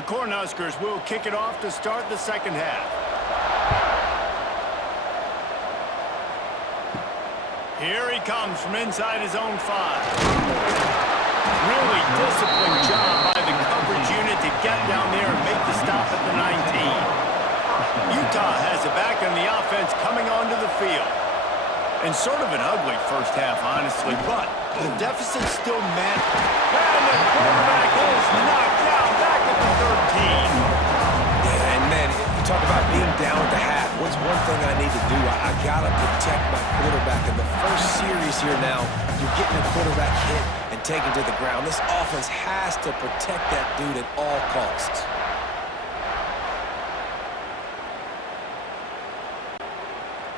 The Cornhuskers will kick it off to start the second half. Here he comes from inside his own 5. Really disciplined job by the coverage unit to get down there and make the stop at the 19. Utah has it back on the offense coming onto the field. And sort of an ugly first half, honestly, but the deficit's still met. And the quarterback is knocked out back at the 13. Yeah, and man, you talk about being down at the half. What's one thing I need to do? I got to protect my quarterback. In the first series here now, you're getting the quarterback hit and taken to the ground. This offense has to protect that dude at all costs.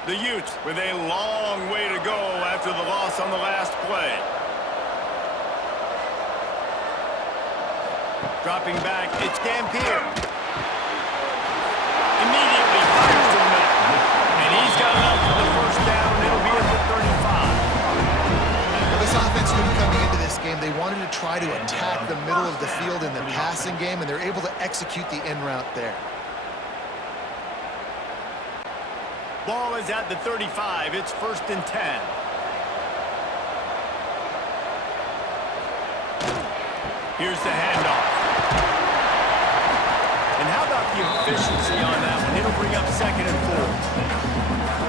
The Utes with a long way to go after the loss on the last play. Dropping back, it's Dampier. Immediately fires to the middle. And he's got enough for the first down. It'll be at the 35. Well, this offense knew coming into this game, they wanted to try to attack the middle of the field in the passing game, and they're able to execute the in route there. Ball is at the 35. It's 1st and 10. Here's the handoff. And how about the efficiency on that one? It'll bring up 2nd and 4.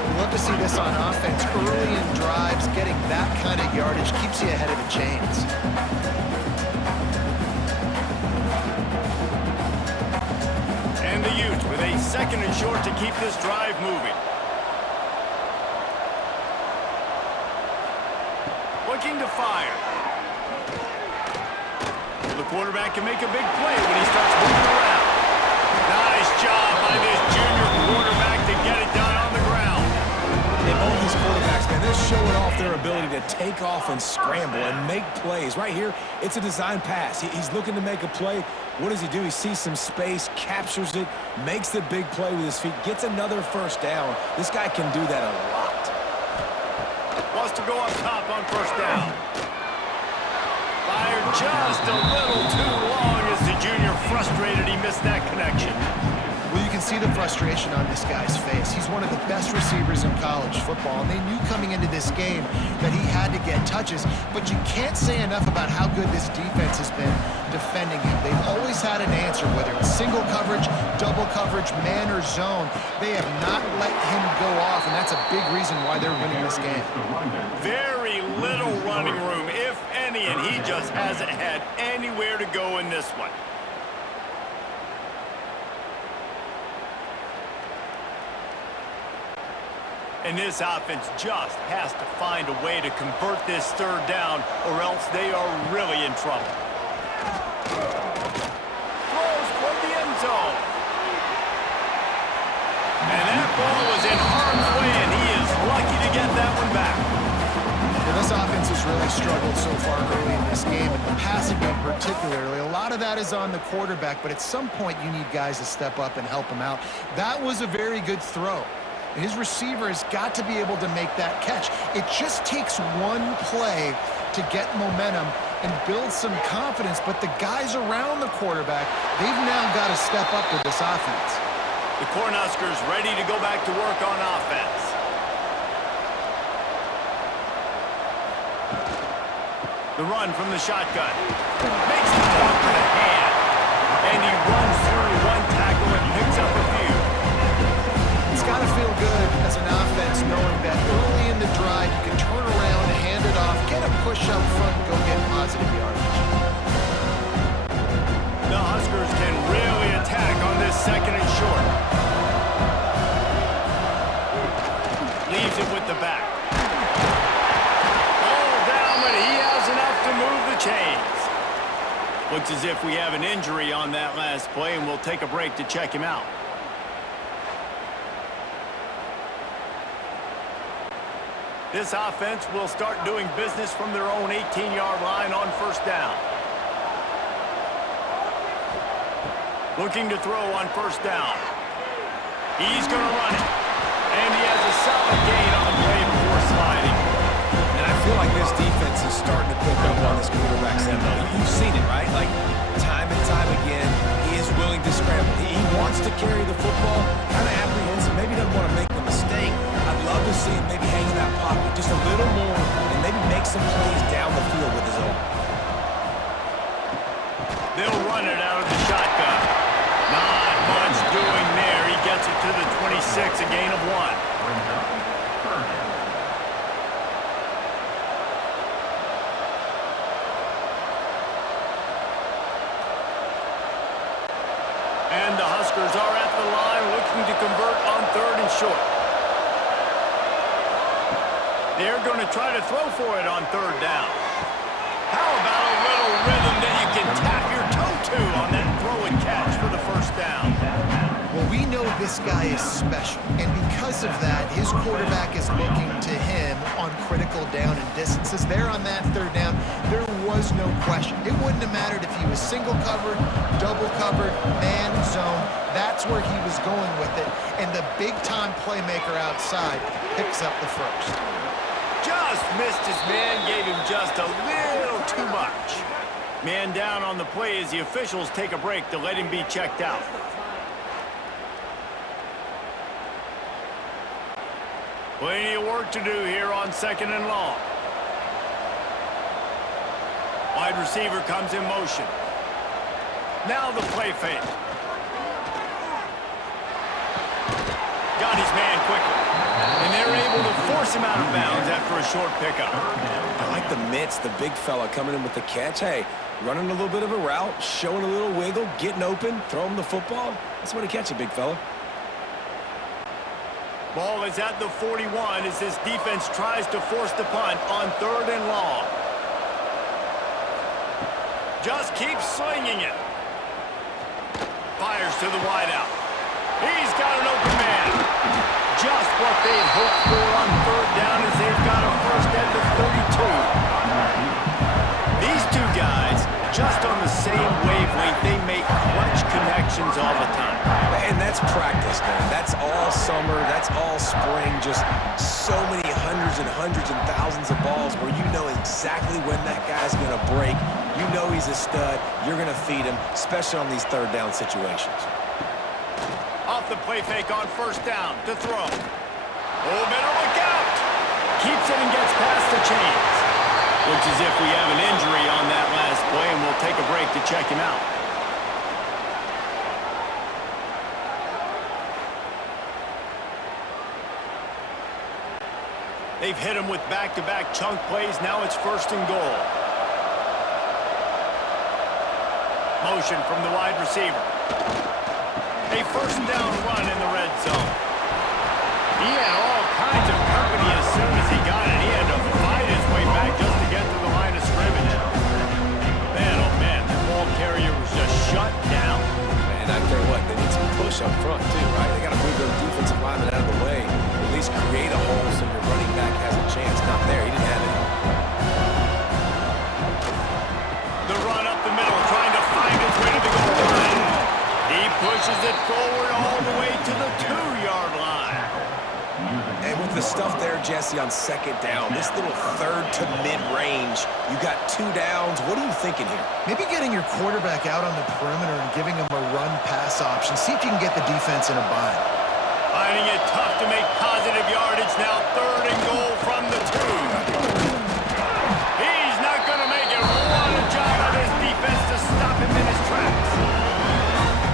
We love to see this on offense. Early in drives, getting that kind of yardage keeps you ahead of the chains. And the Utes with a 2nd and short to keep this drive moving. Looking to fire. The quarterback can make a big play when he starts moving around. Nice job by this junior quarterback to get it done on the ground. And both these quarterbacks, man, they're showing off their ability to take off and scramble and make plays. Right here, it's a design pass. He's looking to make a play. What does he do? He sees some space, captures it, makes the big play with his feet, gets another first down. This guy can do that a lot. Wants to go up top on first down. Fired just a little too long as the junior frustrated. He missed that connection. Well, you can see the frustration on this guy's face. He's one of the best receivers in college football, and they knew coming into this game that he had to get touches, but you can't say enough about how good this defense has been defending him. They've always had an answer, whether it's single coverage, double coverage, man or zone. They have not let him go off, and that's a big reason why they're winning this game. Very little running room, if any, and he just hasn't had anywhere to go in this one. And this offense just has to find a way to convert this 3rd down, or else they are really in trouble. Throws toward the end zone. And that ball was in harm's way, and he is lucky to get that one back. Well, this offense has really struggled so far early in this game, and the passing game particularly. A lot of that is on the quarterback, but at some point you need guys to step up and help him out. That was a very good throw. His receiver has got to be able to make that catch. It just takes one play to get momentum and build some confidence, but the guys around the quarterback, they've now got to step up with this offense. The Cornhuskers ready to go back to work on offense. The run from the shotgun. Makes it talk to the hand. And he runs through one tackle and picks up a few. It's got to feel good as an offense knowing that early in the drive you can turn around, hand it off, get a push up front, and go get positive yardage. The Huskers can really attack on this 2nd and short. Leaves it with the back. All down, but he has enough to move the chains. Looks as if we have an injury on that last play, and we'll take a break to check him out. This offense will start doing business from their own 18-yard line on first down. Looking to throw on first down. He's going to run it. And he has a solid gain on the play before sliding. And I feel like this defense is starting to pick up on this quarterback's MO. You've seen it, right? Like, time and time again, he is willing wants to carry the football, kind of apprehensive, maybe doesn't want to make the mistake. I'd love to see him maybe hang in that pocket just a little more and maybe make some plays down the field with his own. They'll run it out of the shotgun. Not much doing there. He gets it to the 26, a gain of 1. And the Huskers are at the line looking to convert on 3rd and short. They're going to try to throw for it on 3rd down. How about a little rhythm that you can tap your toe to on that throw and catch for the 1st down? Well, we know this guy is special, and because of that, his quarterback is looking to him on critical down and distances. There on that 3rd down, there was no question. It wouldn't have mattered if he was single covered, double covered, man zone. That's where he was going with it, and the big-time playmaker outside picks up the 1st. Just missed his man, gave him just a little too much. Man down on the play as the officials take a break to let him be checked out. Plenty of work to do here on 2nd and long. Wide receiver comes in motion. Now the play fake. Got his man quickly. And they're able to force him out of bounds after a short pickup. I like the mitts, the big fella coming in with the catch. Hey, running a little bit of a route, showing a little wiggle, getting open, throw him the football. That's the way to catch it, big fella. Ball is at the 41 as this defense tries to force the punt on 3rd and long. Just keeps slinging it. Fires to the wideout. He's got an open man. Just what they hoped for on 3rd down as they've got a 1st at the 32. These two guys, just on the same wavelength, they make clutch connections all the time. And that's practice, man. That's all summer. That's all spring. Just so many hundreds and thousands of balls where you know exactly when that guy's going to break. You know he's a stud. You're going to feed him, especially on these 3rd down situations. Off the play fake on 1st down to throw. Oh, better look out. Keeps it and gets past the chains. Looks as if we have an injury on that last play, and we'll take a break to check him out. They've hit him with back-to-back chunk plays. Now it's 1st and goal. Motion from the wide receiver. A 1st down run in the red zone. He had all kinds of company as soon as he got it. He had to fight his way back just to get to the line of scrimmage. Man, oh man, the ball carrier was just shut down. And I tell you what, they need some push up front too, right? They got to move those defensive linemen out of the way. At least create a hole so your running back has a chance. Not there. He didn't have it. The run up the middle, trying to find his way to the goal line. He pushes it forward all the way to the 2-yard line. And with the stuff there, Jesse, on 2nd down, this little 3rd to mid-range, you got 2 downs. What are you thinking here? Maybe getting your quarterback out on the perimeter and giving him a run-pass option. See if you can get the defense in a bind. Finding it tough to make positive yardage now. 3rd and goal from the 2. He's not going to make it. What a job of his defense to stop him in his tracks.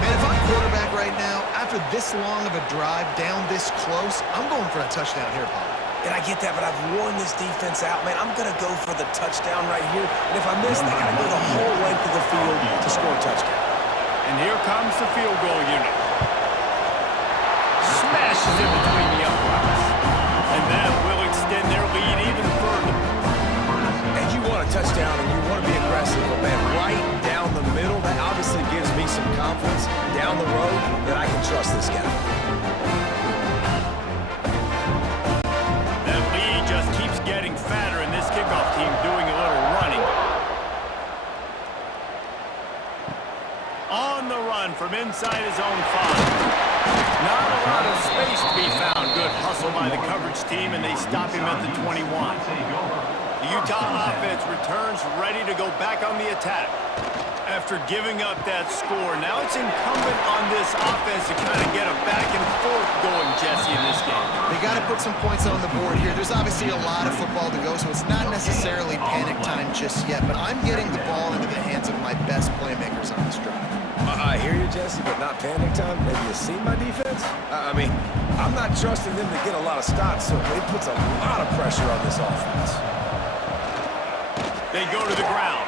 Man, if I'm quarterback right now, after this long of a drive down this close, I'm going for a touchdown here, Paul. And I get that, but I've worn this defense out, man. I'm going to go for the touchdown right here. And if I miss, they got to go the whole length of the field to score a touchdown. And here comes the field goal unit. Smashes in between the uprights. And that will extend their lead even further. And you want a touchdown and you want to be aggressive, but man, right down the middle, that obviously gives me some confidence down the road that I can trust this guy. That lead just keeps getting fatter, and this kickoff team doing a little running. On the run from inside his own 5. Not a lot of space to be found. Good hustle by the coverage team, and they stop him at the 21. The Utah offense returns ready to go back on the attack. After giving up that score, now it's incumbent on this offense to kind of get a back and forth going, Jesse, in this game. They got to put some points on the board here. There's obviously a lot of football to go, so it's not necessarily panic time just yet, but I'm getting the ball into the hands of my best playmakers on this drive. I hear you, Jesse, but not panic time. Have you seen my defense? I mean, I'm not trusting them to get a lot of stops, so it puts a lot of pressure on this offense. They go to the ground.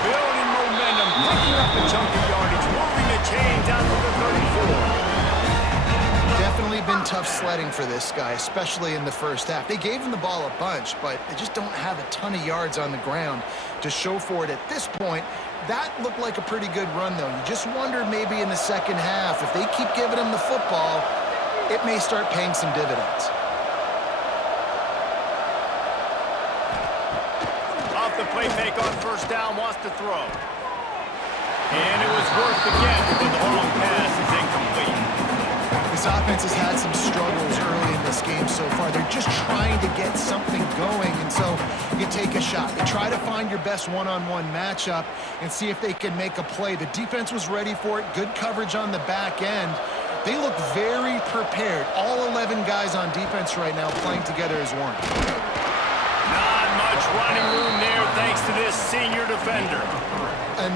Building momentum, picking up a chunk of yardage, moving the chains out to the 34. Definitely been tough sledding for this guy, especially in the first half. They gave him the ball a bunch, but they just don't have a ton of yards on the ground to show for it at this point. That looked like a pretty good run, though. You just wondered maybe in the second half, if they keep giving him the football, it may start paying some dividends. Off the play fake on first down, wants to throw. And it was worth the get, but the long pass is incomplete. This offense has had some struggles early in this game so far. They're just trying to get something going, and so you take a shot. You try to find your best one-on-one matchup and see if they can make a play. The defense was ready for it. Good coverage on the back end. They look very prepared. All 11 guys on defense right now playing together as one. Not much running room there thanks to this senior defender.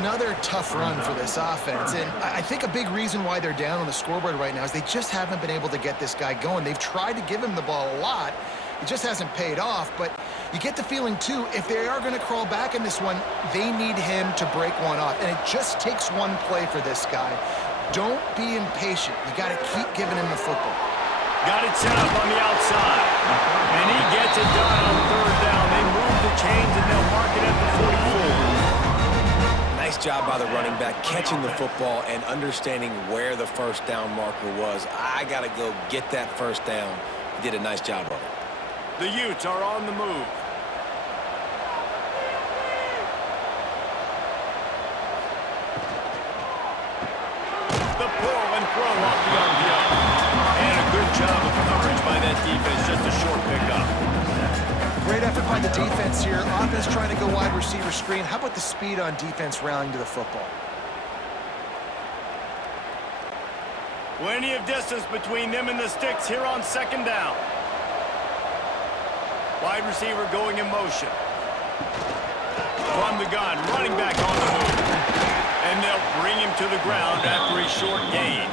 Another tough run for this offense, and I think a big reason why they're down on the scoreboard right now is they just haven't been able to get this guy going. They've tried to give him the ball a lot. It just hasn't paid off, but you get the feeling, too, if they are going to crawl back in this one, they need him to break one off, and it just takes one play for this guy. Don't be impatient. You got to keep giving him the football. Got it set up on the outside, and he gets it done on third down. They move the chains, and they'll mark it at the 44. Nice job by the running back, catching the football and understanding where the first down marker was. I got to go get that first down. He did a nice job of it. The Utes are on the move. The pull and throw off the RPO. And a good job of coverage by that defense, just a short pickup. Great effort by the defense here. Offense trying to go wide receiver screen. How about the speed on defense rallying to the football? Plenty of distance between them and the sticks here on second down. Wide receiver going in motion. From the gun, running back on the move. And they'll bring him to the ground after a short gain.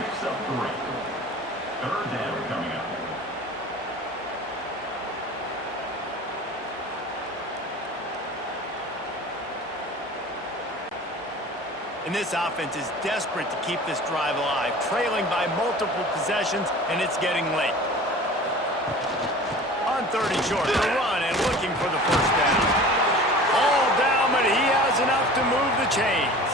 Picks up 3. Third down coming up. And this offense is desperate to keep this drive alive, trailing by multiple possessions, and it's getting late. On 30 short, the run and looking for the first down. All down, but he has enough to move the chains.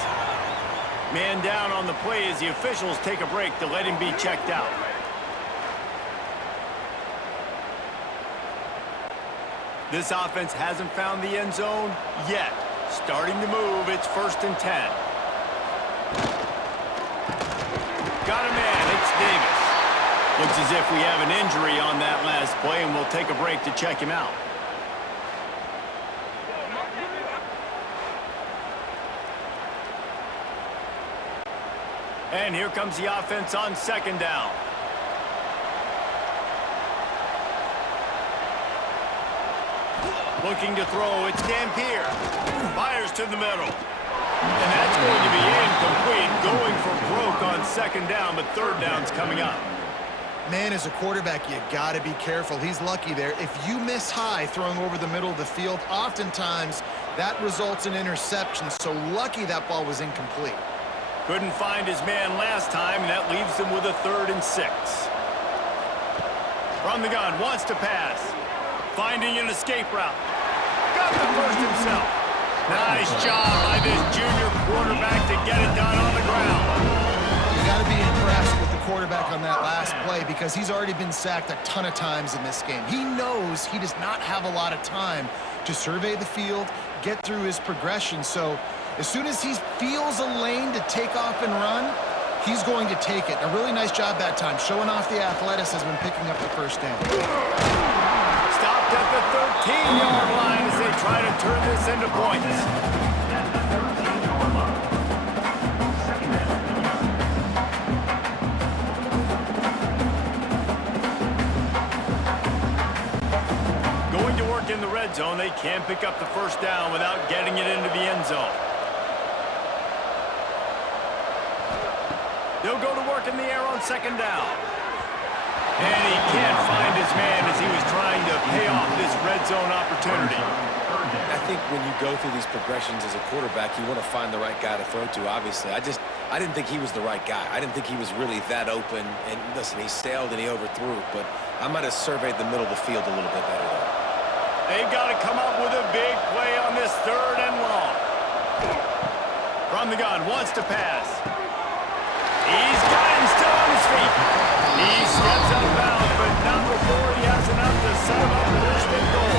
Man down on the play as the officials take a break to let him be checked out. This offense hasn't found the end zone yet. Starting to move, it's 1st and 10. Got a man, it's Davis. Looks as if we have an injury on that last play, and we'll take a break to check him out. And here comes the offense on second down. Looking to throw, it's Dampier. Fires to the middle. And that's going to be incomplete, going for broke on second down, but third down's coming up. Man, as a quarterback, you got to be careful. He's lucky there. If you miss high throwing over the middle of the field, oftentimes that results in interceptions. So lucky that ball was incomplete. Couldn't find his man last time, and that leaves him with a 3rd and 6. From the gun, wants to pass. Finding an escape route. Got the first himself. Nice job by this junior quarterback to get it done on the ground. You got to be impressed with the quarterback on that last play because he's already been sacked a ton of times in this game. He knows he does not have a lot of time to survey the field, get through his progression. So as soon as he feels a lane to take off and run, he's going to take it. A really nice job that time, showing off the athleticism and picking up the first down. Stopped at the 13-yard line as they try to turn this into points. red zone. They can pick up the first down without getting it into the end zone. They'll go to work in the air on second down. And he can't find his man as he was trying to pay off this red zone opportunity. I think when you go through these progressions as a quarterback, you want to find the right guy to throw to, obviously. I didn't think he was the right guy. I didn't think he was really that open. And listen, he sailed and he overthrew it, but I might have surveyed the middle of the field a little bit better there. They've got to come up with a big play on this third and long. From the gun, wants to pass. He's got him still on his feet. He steps out of bounds, but not before he has enough to set him up first and goal.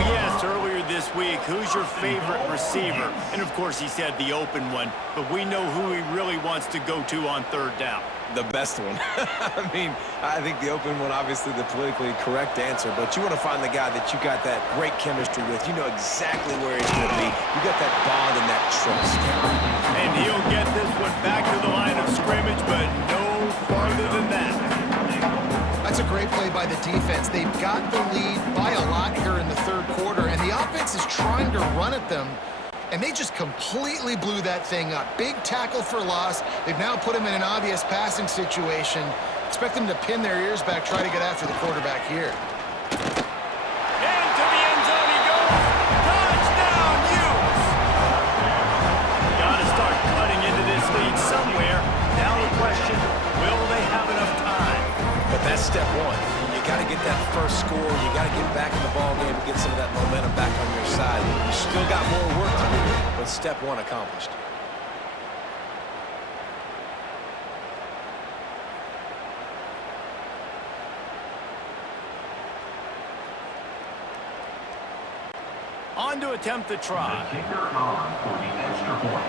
We asked earlier this week, who's your favorite receiver? And, of course, he said the open one, but we know who he really wants to go to on third down. The best one. I mean, I think the open one, obviously the politically correct answer, but you want to find the guy that you got that great chemistry with. You know exactly where he's going to be. You got that bond and that trust. And he'll get this one back to the line of scrimmage, but no farther than that. That's a great play by the defense. They've got the lead by a lot here in the third quarter, and the offense is trying to run at them, and they just completely blew that thing up. Big tackle for loss. They've now put him in an obvious passing situation. Expect them to pin their ears back, try to get after the quarterback here. Into the end zone he goes. Touchdown, Utes! Got to start cutting into this lead somewhere. Now the question, will they have enough time? But that's step one. You got to get that first score. You got to get back in the ball game and get some of that momentum back on your side. You still got more work to do, but step one accomplished. On to attempt the try. The kicker on for the extra point.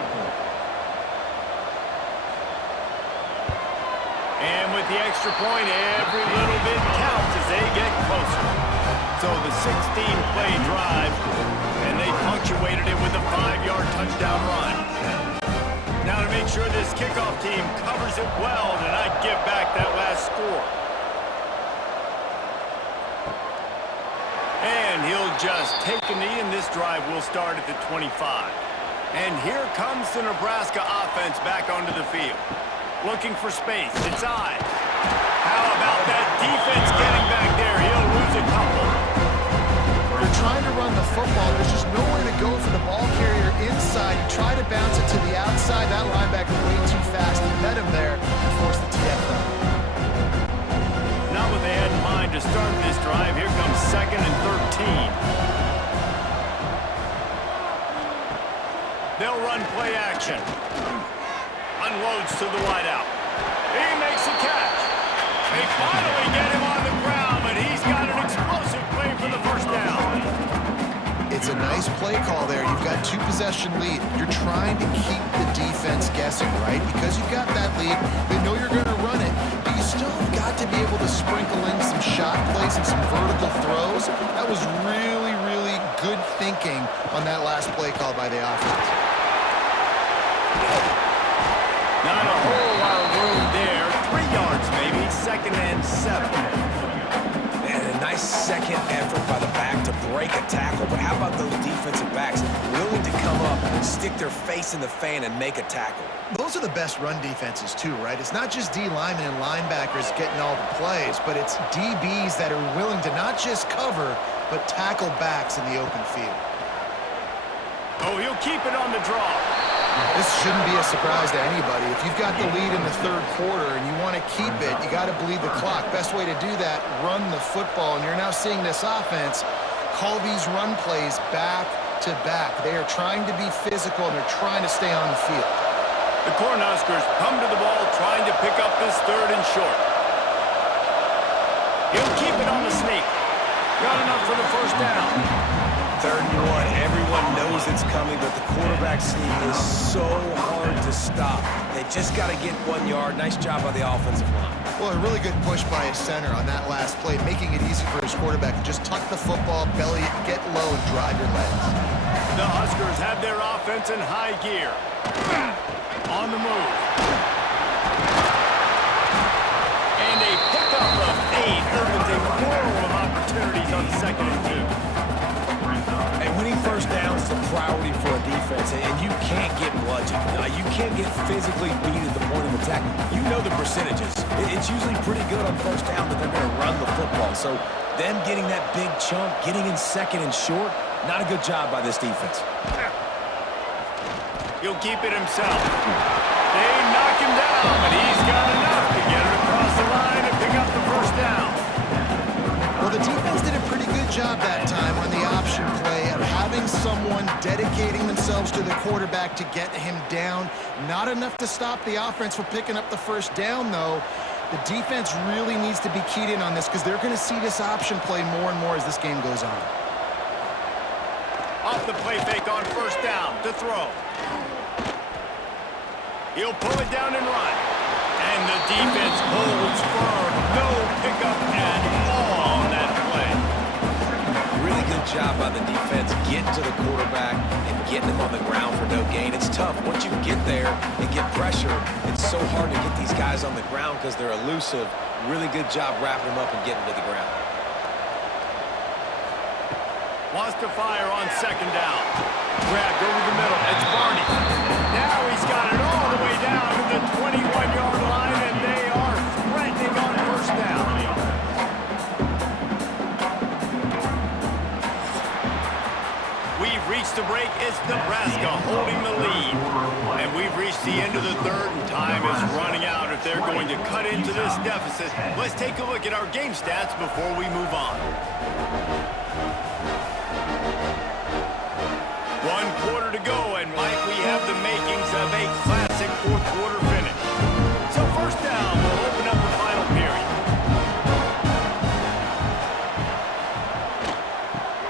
And with the extra point, every little bit counts as they get closer. So the 16-play drive, and they punctuated it with a 5-yard touchdown run. Now to make sure this kickoff team covers it well to not give back that last score. And he'll just take a knee, and this drive will start at the 25. And here comes the Nebraska offense back onto the field. Looking for space. It's eyes. How about that defense getting back there? He'll lose a couple. They're trying to run the football. There's just nowhere to go for the ball carrier inside. He tried to bounce it to the outside. That linebacker way too fast. He met him there and forced the TFL. Not what they had in mind to start this drive. Here comes 2nd and 13. They'll run play action. Unloads to the wideout. He makes a catch. They finally get him on the ground, but he's got an explosive play for the first down. It's a nice play call there. You've got 2-possession lead. You're trying to keep the defense guessing, right? Because you've got that lead, they know you're going to run it, but you still have got to be able to sprinkle in some shot plays and some vertical throws. That was really, really good thinking on that last play call by the offense. Not a whole lot of room there. 3 yards maybe. 2nd and 7. And a nice second effort by the back to break a tackle. But how about those defensive backs willing to come up and stick their face in the fan and make a tackle? Those are the best run defenses too, right? It's not just D linemen and linebackers getting all the plays, but it's DBs that are willing to not just cover, but tackle backs in the open field. Oh, he'll keep it on the draw. This shouldn't be a surprise to anybody. If you've got the lead in the third quarter and you want to keep it, you got to bleed the clock. Best way to do that, run the football. And you're now seeing this offense call these run plays back to back. They are trying to be physical, and they're trying to stay on the field. The Cornhuskers come to the ball trying to pick up this 3rd and short. He'll keep it on the sneak. Got enough for the first down. 3rd and 1. Everyone knows it's coming, but the quarterback sneak is so hard to stop. They just got to get 1 yard. Nice job by the offensive line. Well, a really good push by his center on that last play, making it easy for his quarterback to just tuck the football, belly it, get low, and drive your legs. The Huskers have their offense in high gear. On the move. And a pickup of 8 opens a world of opportunities on 2nd and 2. and you can't get bludgeoned. You can't get physically beat at the point of attack. You know the percentages. It's usually pretty good on first down that they're going to run the football. So them getting that big chunk, getting in second and short, not a good job by this defense. He'll keep it himself. They knock him down, but he's got enough to get it across the line and pick up the first down. Well, the defense did a pretty good job that time on the option play of having someone dedicating themselves to the quarterback to get him down. Not enough to stop the offense from picking up the first down, though. The defense really needs to be keyed in on this because they're going to see this option play more and more as this game goes on. Off the play fake on first down to throw. He'll pull it down and run. And the defense holds firm. No pickup at all on that play. Really good job by the defense getting to the quarterback and getting him on the ground for no gain. It's tough. Once you get there and get pressure, it's so hard to get these guys on the ground because they're elusive. Really good job wrapping them up and getting to the ground. Wants to fire on second down. Grabbed over the middle. It's Barney. Now he's got it all the way down to the 21-yard line, and they are threatening on first down. We've reached the break. It's Nebraska holding the lead. And we've reached the end of the third, and time is running out if they're going to cut into this deficit. Let's take a look at our game stats before we move on. 1 quarter to go, and Mike, we have the makings of a classic fourth quarter finish. So first down, we'll open up the final period.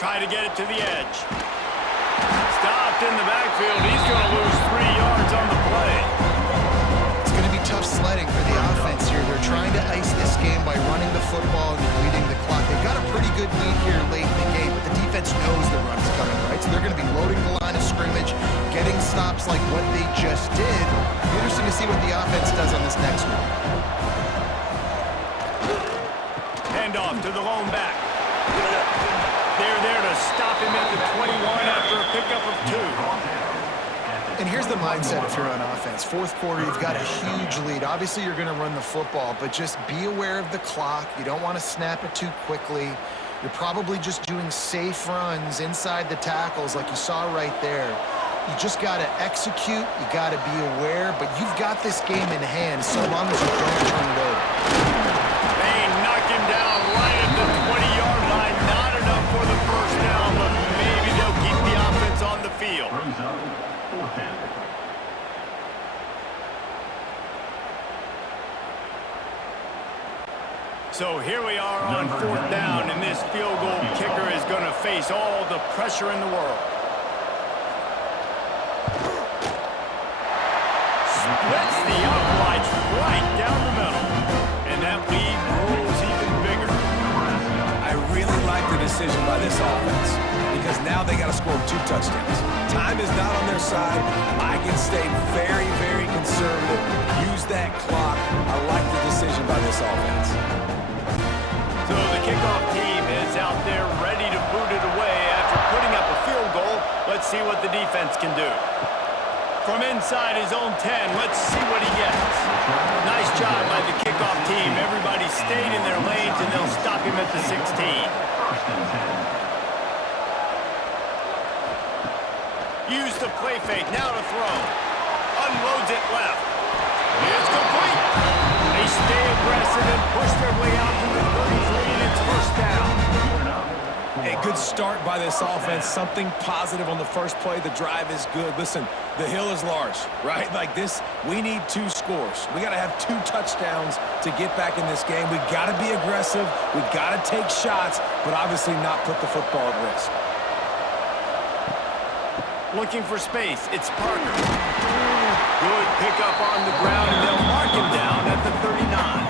Try to get it to the edge. Stopped in the backfield. He's going to lose 3 yards on the play. It's going to be tough sledding for the offense here. They're trying to ice this game by running the football and depleting the clock. They've got a pretty good lead here late in the game, but the defense knows the run is coming, right? So they're going to be loading the line of scrimmage, getting stops like what they just did. Interesting to see what the offense does on this next one. Handoff to the lone back. They're there to stop him at the 21 after a pickup of 2. And here's the mindset if you're on offense. Fourth quarter, you've got a huge lead. Obviously, you're going to run the football, but just be aware of the clock. You don't want to snap it too quickly. You're probably just doing safe runs inside the tackles like you saw right there. You just got to execute. You got to be aware, but you've got this game in hand so long as you don't turn it over. They knock him down right at the 20-yard line. Not enough for the first down, but maybe they'll keep the offense on the field. Brings up fourth down. So here we are on fourth down, and this field goal kicker is going to face all the pressure in the world. Splits the uprights right down the middle, and that lead grows even bigger. I really like the decision by this offense because now they got to score 2 touchdowns. Time is not on their side. I can stay very, very conservative. Use that clock. I like the decision by this offense. So the kickoff team is out there ready to boot it away after putting up a field goal. Let's see what the defense can do. From inside his own 10, let's see what he gets. Nice job by the kickoff team. Everybody stayed in their lanes, and they'll stop him at the 16. First and 10. Use the play fake, now to throw. Unloads it left. It's complete. They stay aggressive and push their way out to the 33, and it's first down. A good start by this offense. Something positive on the first play. The drive is good. Listen, the hill is large, right? Like this, we need 2 scores. We got to have 2 touchdowns to get back in this game. We got to be aggressive. We got to take shots, but obviously not put the football at risk. Looking for space, it's Parker. Good pickup on the ground, and they'll mark him down at the 39.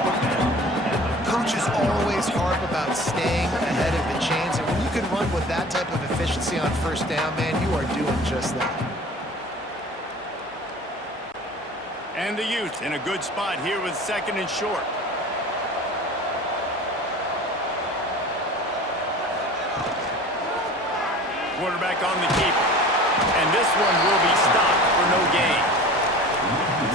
Coaches always harp about staying ahead of the chains, and when you can run with that type of efficiency on first down, man, you are doing just that. And the Utes in a good spot here with second and short. Quarterback on the keeper. And this one will be stopped for no gain.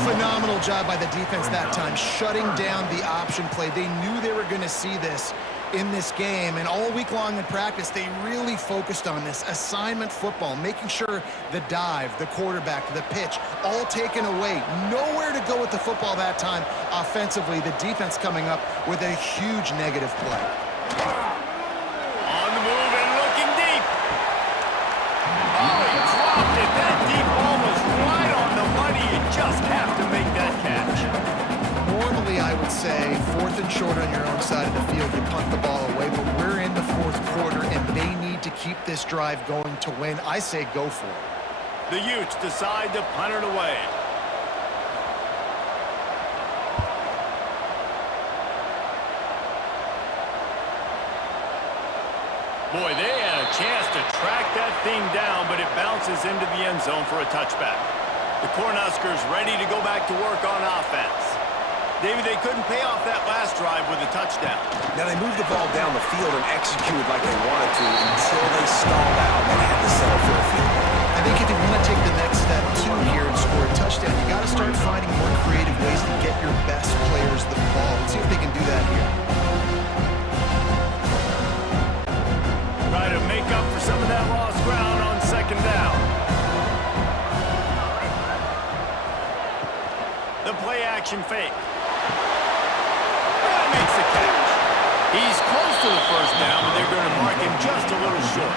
Phenomenal job by the defense that time, shutting down the option play. They knew they were going to see this in this game, and all week long in practice, they really focused on this assignment football, making sure the dive, the quarterback, the pitch, all taken away. Nowhere to go with the football that time offensively. The defense coming up with a huge negative play. On the move and looking deep. Oh, he dropped it. That deep ball was right on the money. You just have to make that catch. Normally, I would say 4th and short on your own side of the field, you punt the ball away, but we're in the 4th quarter, and they need to keep this drive going to win. I say go for it. The Utes decide to punt it away. Boy, they had a chance to track that thing down, but it bounces into the end zone for a touchback. The Cornhuskers ready to go back to work on offense. David, they couldn't pay off that last drive with a touchdown. Now, they moved the ball down the field and executed like they wanted to until they stalled out and had to settle for a field goal. I think if you want to take the next step, too, here and score a touchdown, you got to start finding more creative ways to get your best players the ball. Let's see if they can do that here. Try to make up for some of that lost ground on 2nd down. The play action fake. That makes the catch. He's close to the 1st down, but they're going to mark him just a little short.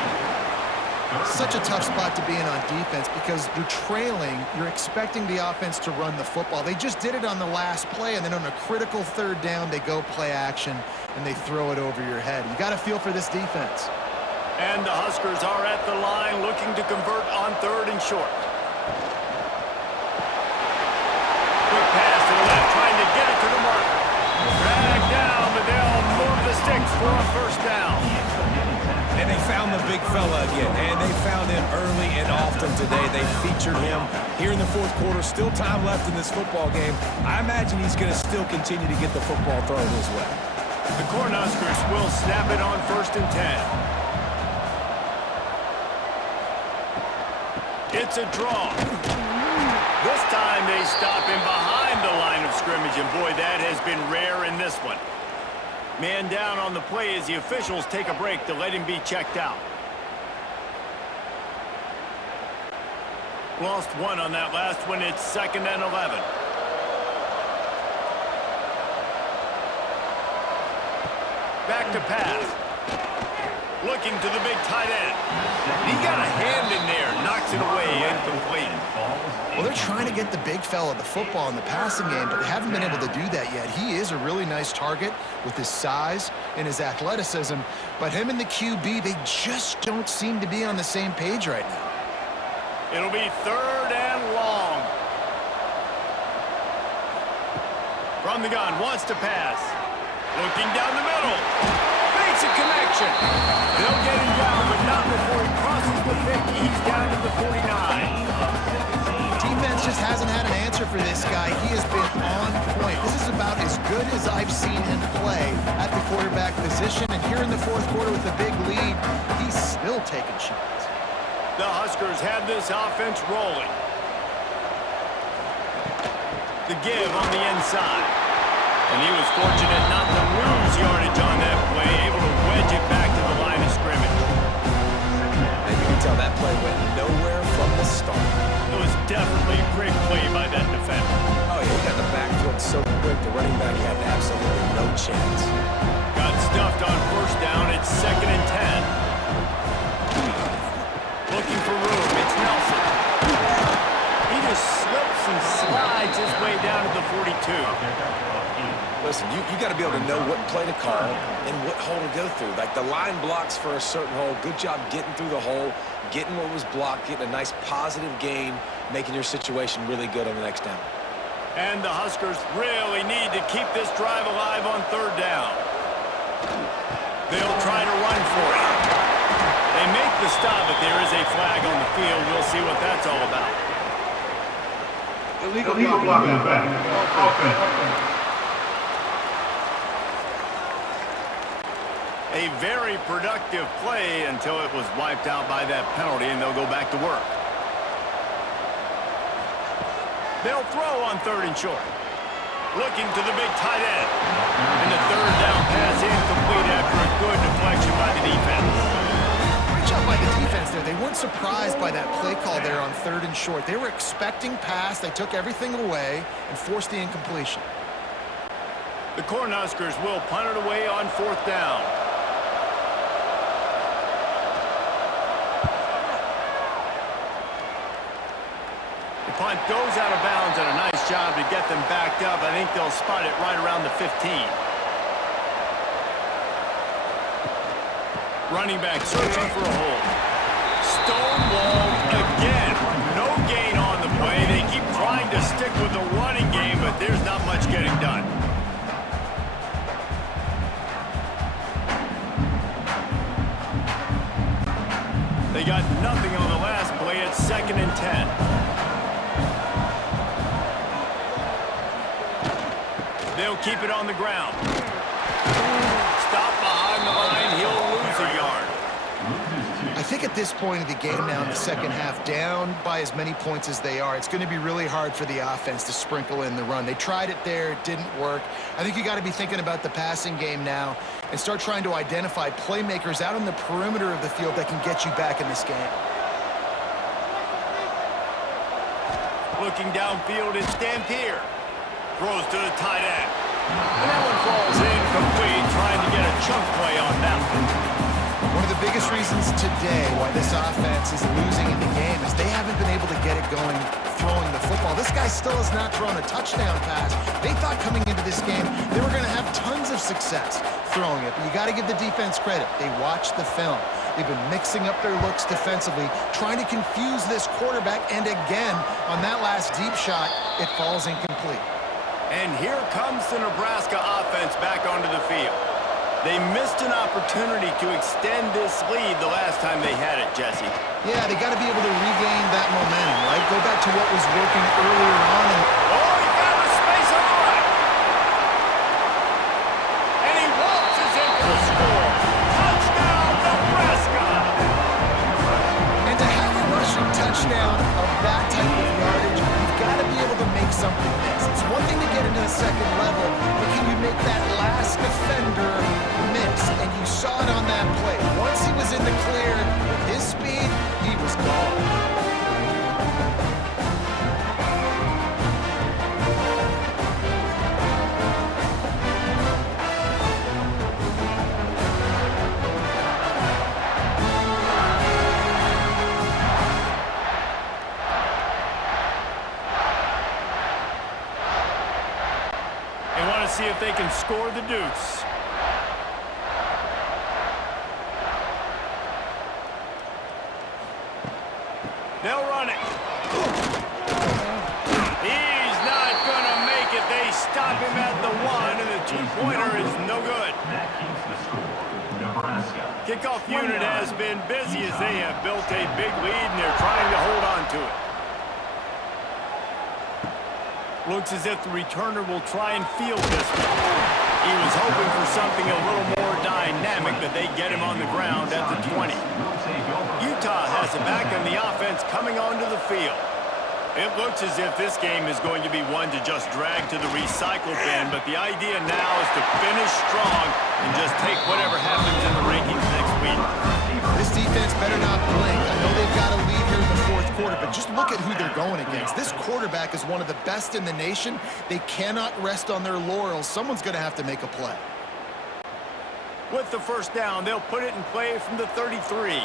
Such a tough spot to be in on defense because you're trailing, you're expecting the offense to run the football. They just did it on the last play, and then on a critical 3rd down, they go play action, and they throw it over your head. You got to feel for this defense. And the Huskers are at the line looking to convert on 3rd and short. Quick pass to the left, trying to get it to the marker. Drag down, but they'll move the sticks for a 1st down. And they found the big fella again, and they found him early and often today. They featured him here in the 4th quarter. Still time left in this football game. I imagine he's going to still continue to get the football thrown his way. The Cornhuskers will snap it on 1st and 10. It's a draw. This time they stop him behind the line of scrimmage, and boy, that has been rare in this one. Man down on the play as the officials take a break to let him be checked out. Lost one on that last one. It's 2nd and 11. Back to pass. Looking to the big tight end. He got a hand in there, knocks it away, incomplete. Well, they're trying to get the big fella the football in the passing game, but they haven't been able to do that yet. He is a really nice target with his size and his athleticism, but him and the QB, they just don't seem to be on the same page right now. It'll be 3rd and long. From the gun, wants to pass. Looking down the middle. Makes a connection. They'll get him down, but not before he crosses the 50. He's down to the 49. Defense just hasn't had an answer for this guy. He has been on point. This is about as good as I've seen him play at the quarterback position. And here in the 4th quarter with a big lead, he's still taking shots. The Huskers have this offense rolling. The give on the inside. And he was fortunate not to lose yardage on that play, able to wedge it back to the line of scrimmage. And you can tell that play went nowhere from the start. It was definitely a great play by that defender. Oh, yeah, he got the backfield so quick, the running back had absolutely no chance. Got stuffed on 1st down. It's 2nd and 10. Looking for room. It's Nelson. He just slips and slides his way down to the 42. Listen, you got to be able to know what play to call and what hole to go through. Like the line blocks for a certain hole. Good job getting through the hole, getting what was blocked, getting a nice positive gain, making your situation really good on the next down. And the Huskers really need to keep this drive alive on 3rd down. They'll try to run for it. They make the stop, but there is a flag on the field. We'll see what that's all about. Illegal blocking back. Offense. A very productive play until it was wiped out by that penalty, and they'll go back to work. They'll throw on 3rd and short. Looking to the big tight end. And the 3rd down pass incomplete after a good deflection by the defense. Great job by the defense there. They weren't surprised by that play call there on 3rd and short. They were expecting pass. They took everything away and forced the incompletion. The Cornhuskers will punt it away on 4th down. The punt goes out of bounds, and a nice job to get them backed up. I think they'll spot it right around the 15. Running back searching for a hole. Stonewalled again. No gain on the play. They keep trying to stick with the running game, but there's not much getting done. They got nothing on the last play. It's 2nd and 10. They'll keep it on the ground. Stop behind the line. He'll lose a yard. I think at this point of the game now in the second half, down by as many points as they are, it's going to be really hard for the offense to sprinkle in the run. They tried it there. It didn't work. I think you got to be thinking about the passing game now and start trying to identify playmakers out on the perimeter of the field that can get you back in this game. Looking downfield, it's Dampier. Throws to the tight end. And that one falls incomplete, trying to get a chunk play on that one. One of the biggest reasons today why this offense is losing in the game is they haven't been able to get it going throwing the football. This guy still has not thrown a touchdown pass. They thought coming into this game they were going to have tons of success throwing it, but you got to give the defense credit. They watched the film. They've been mixing up their looks defensively, trying to confuse this quarterback, and again, on that last deep shot, it falls incomplete. And here comes the Nebraska offense back onto the field. They missed an opportunity to extend this lead the last time they had it, Jesse. Yeah, they got to be able to regain that momentum, right? Go back to what was working earlier on. Oh, he found a space on the right. And he waltzes in for the score. Touchdown, Nebraska. And to have a rushing touchdown of that type of yardage, you've got to be able to make something miss. It's one thing to get into the second level, but can you make that last defender miss? And you saw it on that play. Once he was in the clear with his speed, he was gone. See if they can score the deuce. They'll run it. He's not going to make it. They stop him at the 1, and the 2-pointer is no good. That keeps the score. Nebraska. Kickoff unit has been busy as they have built a big lead, and they're trying to hold on to it. Looks as if the returner will try and field this one. He was hoping for something a little more dynamic, but they get him on the ground at the 20. Utah has a back on the offense coming onto the field. It looks as if this game is going to be one to just drag to the recycle bin, but the idea now is to finish strong and just take whatever happens in the rankings next week. This defense better not blink. I know they've got a lead here in the fourth quarter, but just look at who they're going against. This quarterback is one of the best in the nation. They cannot rest on their laurels. Someone's going to have to make a play. With the first down, they'll put it in play from the 33.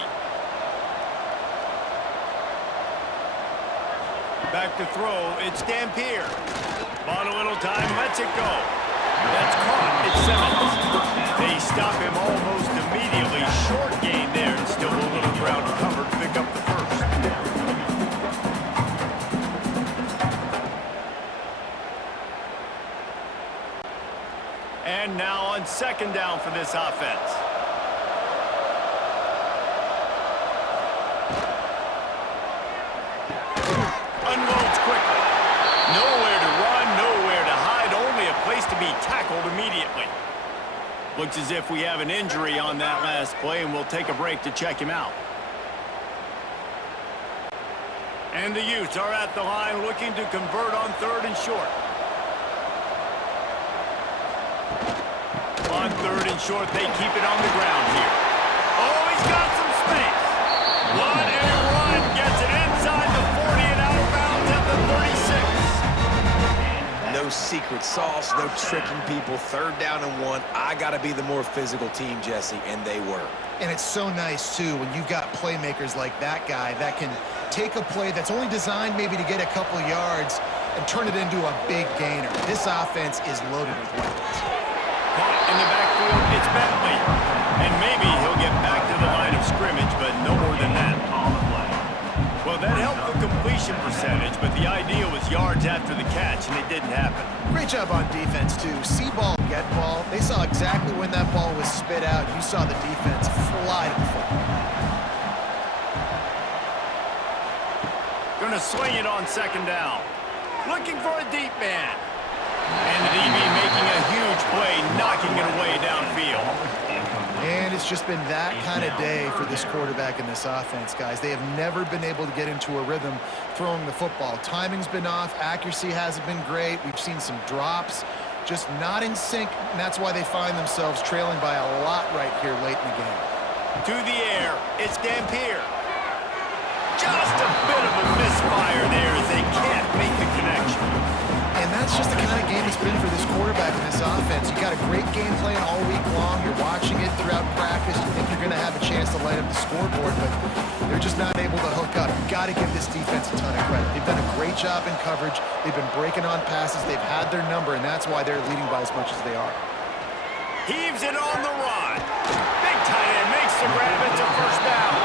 Back to throw, it's Dampier. Bought a little time, lets it go. That's caught, it's Simmons. They stop him almost immediately. Short gain there, and still a little ground covered to pick up the first. And now on second down for this offense. Unloads quickly. Nowhere to run, nowhere to hide, only a place to be tackled immediately. Looks as if we have an injury on that last play, and we'll take a break to check him out. And the Utes are at the line looking to convert on 3rd and short. On 3rd and short, they keep it on the ground here. Oh, he's got some space. What a run. Gets it inside the 40 and out of bounds at the 36. No secret sauce, no tricking people. 3rd down and 1. I got to be the more physical team, Jesse, and they were. And it's so nice, too, when you've got playmakers like that guy that can take a play that's only designed maybe to get a couple yards and turn it into a big gainer. This offense is loaded with weapons. Caught in the backfield, it's Bentley. And maybe he'll get back to the line of scrimmage, but no more than that. Well, that helped the completion percentage, but the idea was yards after the catch, and it didn't happen. Great job on defense, too. See ball, get ball. They saw exactly when that ball was spit out. You saw the defense fly to the football. Gonna swing it on 2nd down. Looking for a deep man. And the DB making a huge play, knocking it away downfield. And it's just been that kind of day for this quarterback and this offense, guys. They have never been able to get into a rhythm throwing the football. Timing's been off. Accuracy hasn't been great. We've seen some drops, just not in sync, and that's why they find themselves trailing by a lot right here late in the game. To the air, it's Dampier. Just a bit of a misfire there as they can't make the connection. And that's just the kind of game it's been for this quarterback and this offense. You got a great game plan all week long. You're watching it throughout practice. You think you're going to have a chance to light up the scoreboard, but they're just not able to hook up. You got to give this defense a ton of credit. They've done a great job in coverage. They've been breaking on passes. They've had their number, and that's why they're leading by as much as they are. Heaves it on the run. Big tight end makes the grab. It's a 1st down.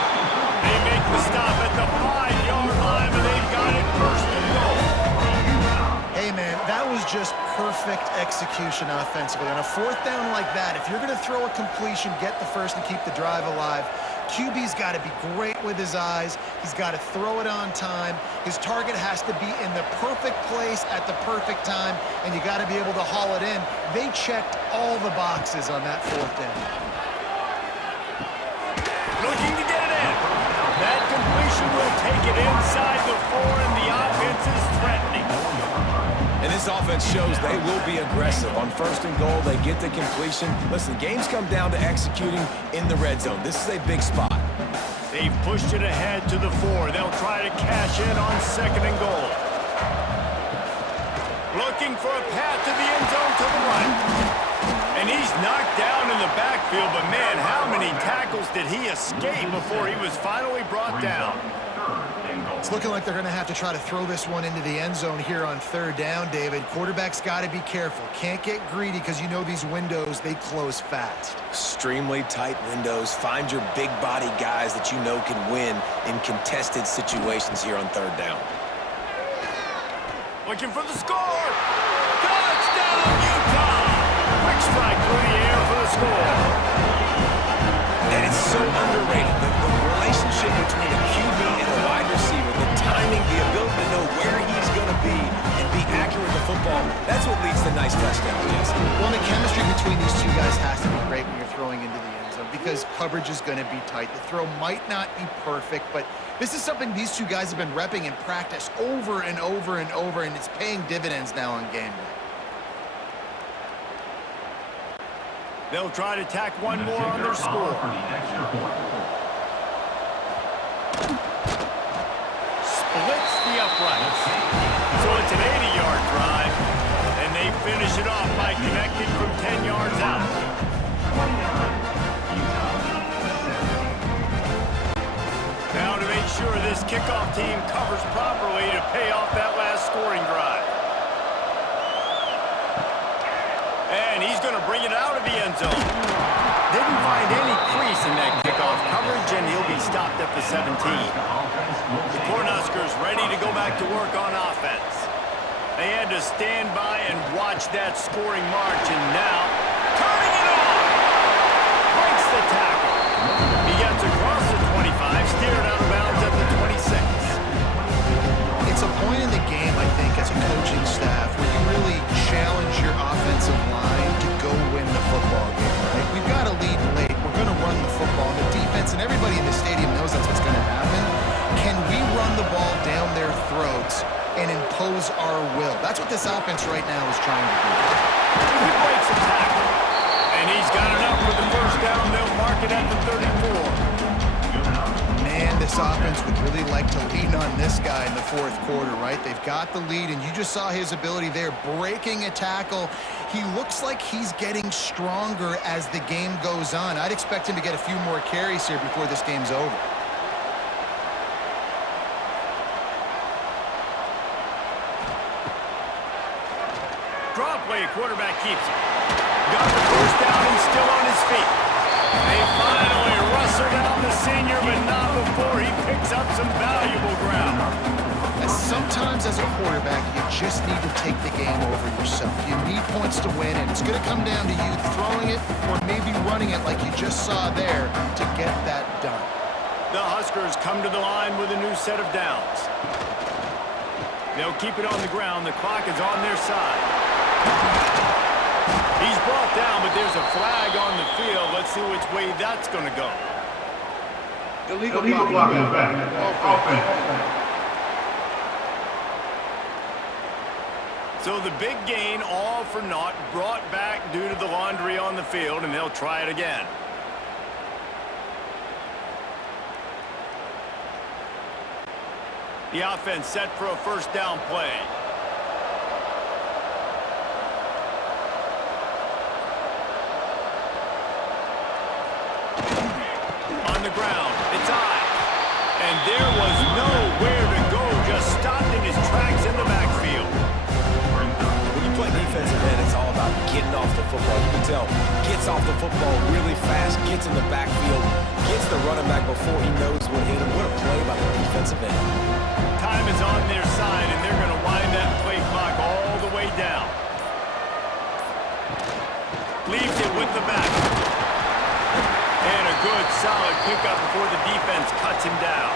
They make the stop at the 5-yard line, but they've got it 1st and goal. Hey, man, that was just perfect execution offensively. On a 4th down like that, if you're going to throw a completion, get the first and keep the drive alive, QB's got to be great with his eyes. He's got to throw it on time. His target has to be in the perfect place at the perfect time, and you got to be able to haul it in. They checked all the boxes on that 4th down. Looking to get it in. That completion will take it inside the 4, and the offense is threatening. And this offense shows they will be aggressive. On 1st and goal, they get the completion. Listen, games come down to executing in the red zone. This is a big spot. They've pushed it ahead to the 4. They'll try to cash in on 2nd and goal. Looking for a path to the end zone to the right. And he's knocked down in the backfield, but man, how many tackles did he escape before he was finally brought down? It's looking like they're going to have to try to throw this one into the end zone here on 3rd down, David. Quarterback's got to be careful. Can't get greedy because you know these windows, they close fast. Extremely tight windows. Find your big body guys that you know can win in contested situations here on 3rd down. Looking for the score. Touchdown, Utah. Quick strike through the air for the score. And it's so underrated. The relationship between a QB and a wide receiver, the timing, the ability to know where he's going to be and be accurate with the football, that's what leads to nice touchdowns, Jesse. Well, the chemistry between these two guys has to be great when you're throwing into the end zone because coverage is going to be tight. The throw might not be perfect, but this is something these two guys have been repping in practice over and over and over, and it's paying dividends now on game day. They'll try to tack one more on their score. Splits the uprights. So it's an 80-yard drive, and they finish it off by connecting from 10 yards out. Now to make sure this kickoff team covers properly to pay off that last scoring drive. And he's going to bring it out of the end zone. Didn't find any crease in that kickoff coverage, and he'll be stopped at the 17. The Cornhuskers ready to go back to work on offense. They had to stand by and watch that scoring march, and now turning it on. Breaks the tackle. He gets across the 25, steered out of bounds at the 26. It's a point in the game, I think, as a coaching staff where you really challenge your offensive line to go win the football game, right? We've got to lead late. We're going to run the football. The defense and everybody in the stadium knows that's what's going to happen. Can we run the ball down their That's what this offense right now is trying to do. He breaks the tackle. And he's got enough for the first down. They'll mark it at the 34. Man, this offense would really like to lean on this guy in the fourth quarter, right? They've got the lead, and you just saw his ability there, breaking a tackle. He looks like he's getting stronger as the game goes on. I'd expect him to get a few more carries here before this game's over. Draw play, quarterback keeps it. Got the first down, he's still on his feet. They finally rustle down the senior, but not before he picks up some valuable ground. Sometimes as a quarterback, you just need to take the game over yourself. You need points to win, and it's going to come down to you throwing it or maybe running it like you just saw there to get that done. The Huskers come to the line with a new set of downs. They'll keep it on the ground. The clock is on their side. He's brought down, but there's a flag on the field. Let's see which way that's going to go. Illegal blocking back. Offense. So the big gain, all for naught, brought back due to the laundry on the field, and they'll try it again. The offense set for a first down play. On the ground, it's Ives. And there was nowhere to go, just stopped in his tracks in the backfield. When you play defensive end, it's all about getting off the football. You can tell, gets off the football really fast, gets in the backfield, gets the running back before he knows what hit him. What a play by the defensive end. Time is on their side, and they're going to wind that play clock all the way down. Leaves it with the back. And a good, solid pickup before the defense cuts him down.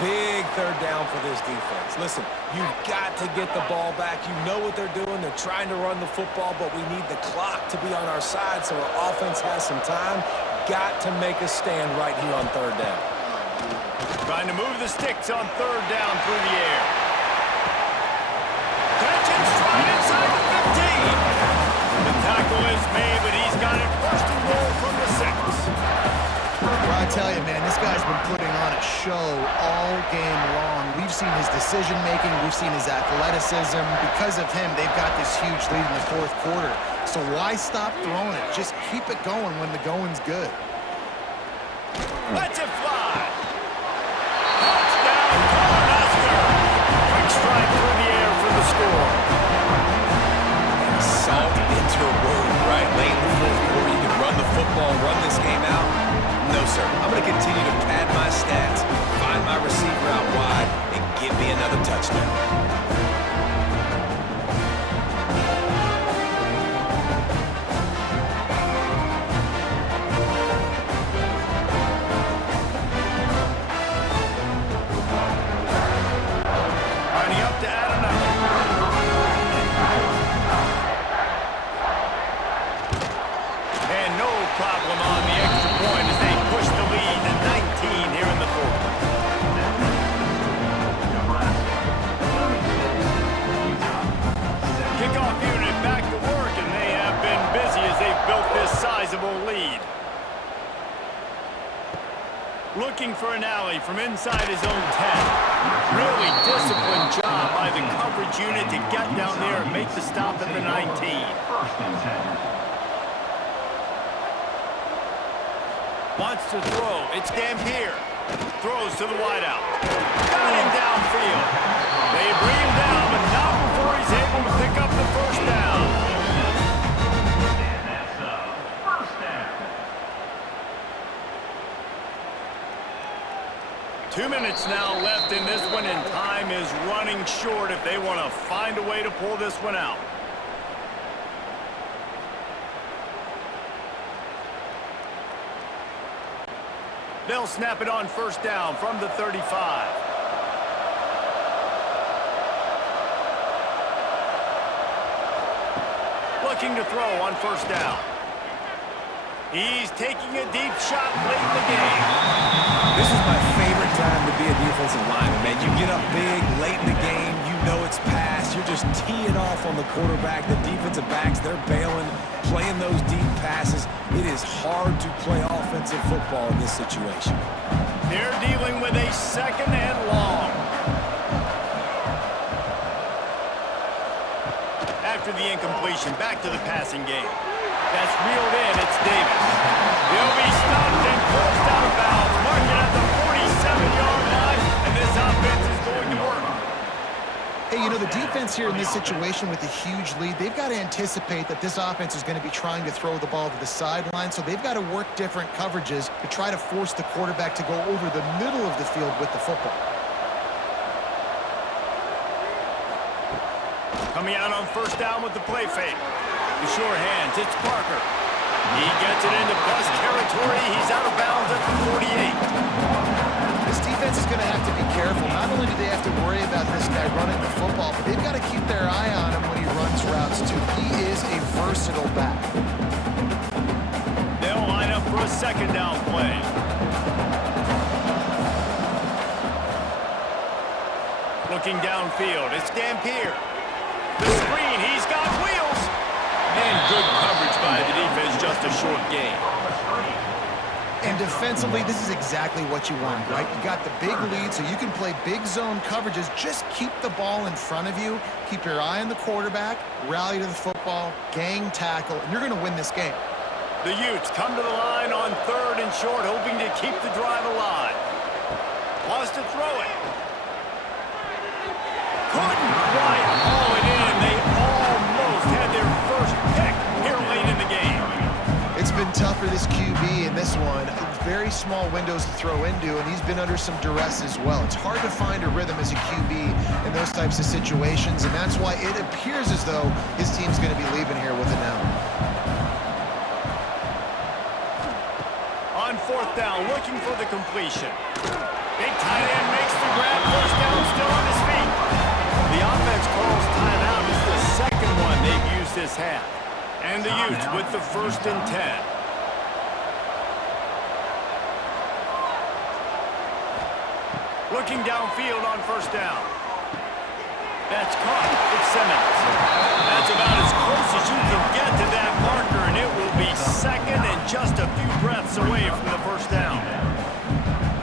Big third down for this defense. Listen, you've got to get the ball back. You know what they're doing. They're trying to run the football, but we need the clock to be on our side so our offense has some time. Got to make a stand right here on third down. Trying to move the sticks on third down through the air. Catch and stride inside the 15. The tackle is made, but he's got it first and goal from the 6. Well, I tell you, man, this guy's been putting on a show all game long. We've seen his decision-making. We've seen his athleticism. Because of him, they've got this huge lead in the fourth quarter. So why stop throwing it? Just keep it going when the going's good. Let's it fly. Touchdown, Nebraska. Quick strike through the air for the score. Salt into a wound, right? Late in the fourth quarter, you can run the football, run this game out. No, sir. I'm going to continue to pad my stats, find my receiver out wide, and give me another touchdown. Looking for an alley from inside his own 10. Really disciplined job by the coverage unit to get down there and make the stop at the 19. Wants to throw. It's Dampier. Throws to the wideout. Got him downfield. They bring him down, but not before he's able to pick up the first down. 2 minutes now left in this one, and time is running short if they want to find a way to pull this one out. They'll snap it on first down from the 35. Looking to throw on first down. He's taking a deep shot late in the game. This is my favorite time to be a defensive lineman, man. You get up big late in the game. You know it's pass. You're just teeing off on the quarterback. The defensive backs, they're bailing, playing those deep passes. It is hard to play offensive football in this situation. They're dealing with a second and long. After the incompletion, back to the passing game. That's reeled in. It's Davis. He'll be stopped and forced out of bounds. Marking at the 47-yard line, and this offense is going to work. Hey, you know, the defense here in this situation with a huge lead, they've got to anticipate that this offense is going to be trying to throw the ball to the sideline, so they've got to work different coverages to try to force the quarterback to go over the middle of the field with the football. Coming out on first down with the play fake. The sure hands, it's Parker. He gets it into bus territory. He's out of bounds at the 48. This defense is going to have to be careful. Not only do they have to worry about this guy running the football, but they've got to keep their eye on him when he runs routes, too. He is a versatile back. They'll line up for a second down play. Looking downfield, it's Dampier. The screen, he's got wheels. And good coverage by the defense, just a short gain. And defensively, this is exactly what you want, right? You got the big lead, so you can play big zone coverages. Just keep the ball in front of you. Keep your eye on the quarterback, rally to the football, gang tackle, and you're going to win this game. The Utes come to the line on third and short, hoping to keep the drive alive. Wants to throw it. Couldn't quite haul it in. They almost had their first pick here late in the game. It's been tough for this QB in this one. Very small windows to throw into, and he's been under some duress as well. It's hard to find a rhythm as a QB in those types of situations, and that's why it appears as though his team's going to be leaving here with an L. On fourth down, looking for the completion. Big tight end makes the grab. First down, still on his feet. The offense calls timeout. It's the second one they've used this half. And the Utes with the 1st and 10. Looking downfield on first down. That's caught. It's Simmons. That's about as close as you can get to that marker, and it will be second and just a few breaths away from the first down.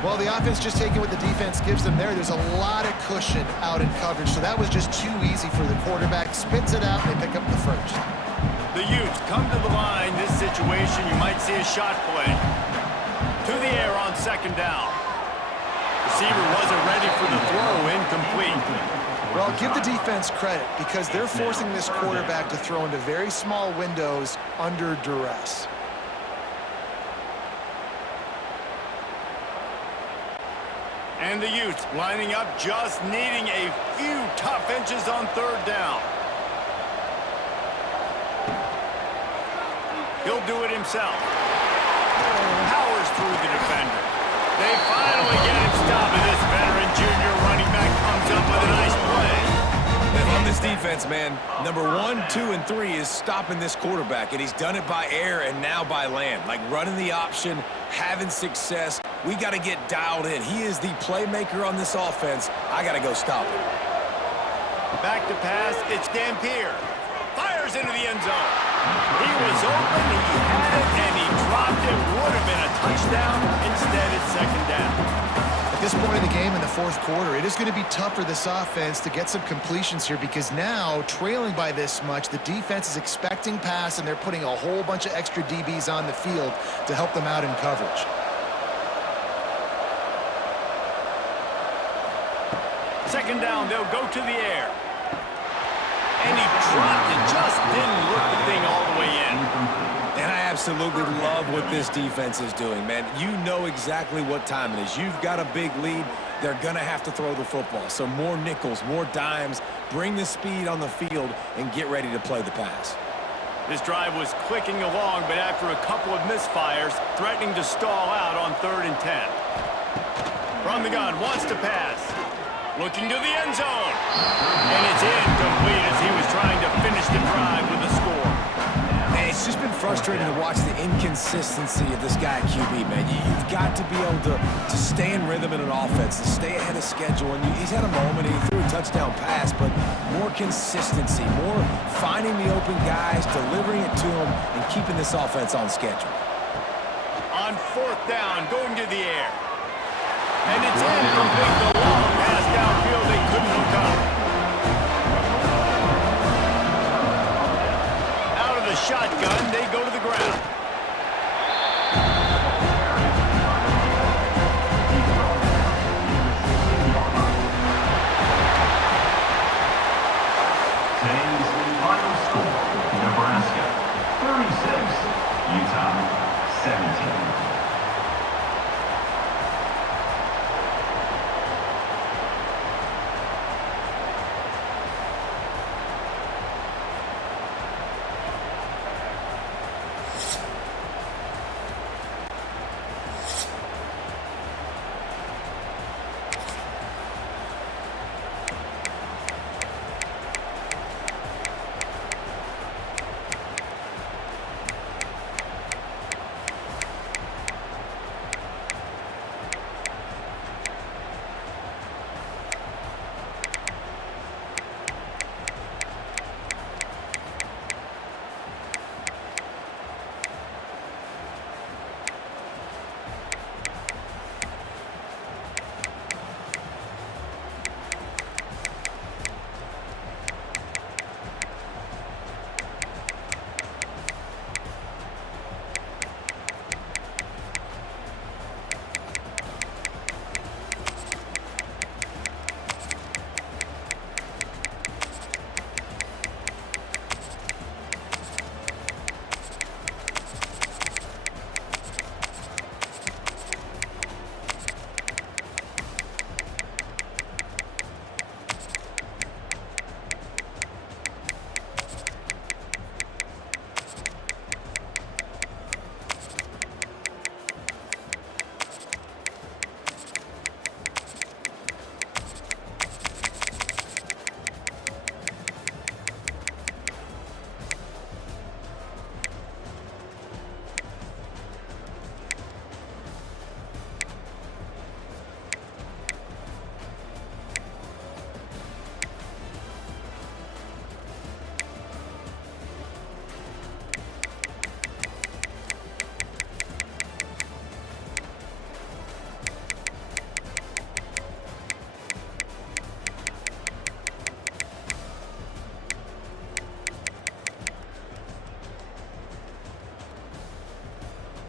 Well, the offense just taking what the defense gives them there. There's a lot of cushion out in coverage, so that was just too easy for the quarterback. Spits it out, and they pick up the first. The Utes come to the line. This situation, you might see a shot play. To the air on second down. Receiver wasn't ready for the throw, incomplete. Well, give the defense credit because they're forcing this quarterback to throw into very small windows under duress. And the Utes lining up, just needing a few tough inches on third down. He'll do it himself. Powers through the defender. They finally get him stopped, and this veteran junior running back comes up with a nice play. And on this defense, man, number 1, 2, and 3 is stopping this quarterback, and he's done it by air and now by land. Like running the option, having success. We got to get dialed in. He is the playmaker on this offense. I got to go stop him. Back to pass, it's Dampier. Fires into the end zone. He was open, he had it, and he dropped it. Would have been a touchdown. Instead, it's second down. At this point in the game in the fourth quarter, it is going to be tough for this offense to get some completions here because now, trailing by this much, the defense is expecting pass, and they're putting a whole bunch of extra DBs on the field to help them out in coverage. Second down, they'll go to the air. And he dropped it, just didn't look the thing all the way in. And I absolutely love what this defense is doing, man. You know exactly what time it is. You've got a big lead. They're going to have to throw the football. So more nickels, more dimes, bring the speed on the field, and get ready to play the pass. This drive was clicking along, but after a couple of misfires, threatening to stall out on 3rd and 10. From the gun, wants to pass. Looking to the end zone. And it's incomplete as he was trying to finish the drive with a score. Man, it's just been frustrating to watch the inconsistency of this guy at QB, man. You've got to be able to stay in rhythm in an offense, to stay ahead of schedule. And he's had a moment, he threw a touchdown pass, but more consistency, more finding the open guys, delivering it to them, and keeping this offense on schedule. On fourth down, going to the air. And it's incomplete. The long pass downfield, they couldn't hook up. Out of the shotgun, they go to the ground. Today's final score, Nebraska 36, Utah 17.